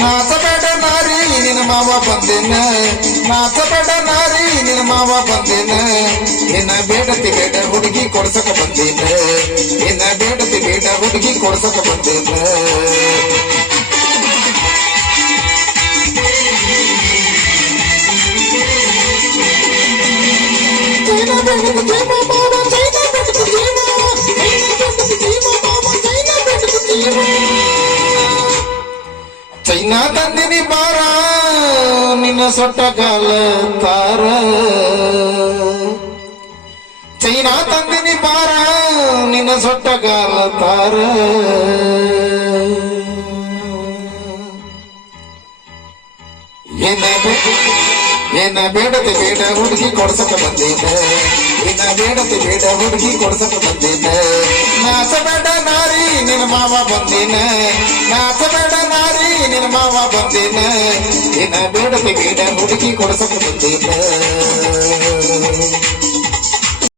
ನಾಚಬೇಡ ನಾರಿ ನಿನ್ನ ಮಾವ ಬಂದೇನ ನಾಚಬೇಡ ನಾರಿ ನಿನ್ನ ಮಾವ ಬಂದೇನ ನಿನ್ನ ಬೇಡತಿ ಬೇಡ ಹುಡುಗಿ ಕೊಡ್ಸಕ ಬಂದೇನ ನಿನ್ನ ಬೇಡತಿ ಬೇಡ ಹುಡುಗಿ ಕೊಡ್ಸಕ ಬಂದೇನ ಚೈನಾ ತಂದಿನಿ ಬಾರ ನಿನ್ನ ಸೊಟ್ಟಗಾಲ ತಾರ ಚೈನಾ ತಂದಿನಿ ಬಾರ ನಿನ್ನ ಸೊಟ್ಟಗಾಲ ತಾರ ಏನ ಬೇಡತೆ ಬೇಡ ಹುಡುಗಿ ಕೊಡ್ಸಕ ಬಂದೇನ ಏನ ಬೇಡತೆ ಬೇಡ ಹುಡುಗಿ ಕೊಡ್ಸಕ ಬಂದೇನ ನಾಚಬೇಡ ನಾರಿ ನಿನ್ನ ಮಾವ ಬಂದೇನ ನಾಚಬೇಡ ನಾರಿ ನಿನ್ನ ಮಾವ ಬಂದೇನ ಏನ ಬೇಡತೆ ಬೇಡ ಹುಡುಗಿ ಕೊಡ್ಸಕ ಬಂದೇನ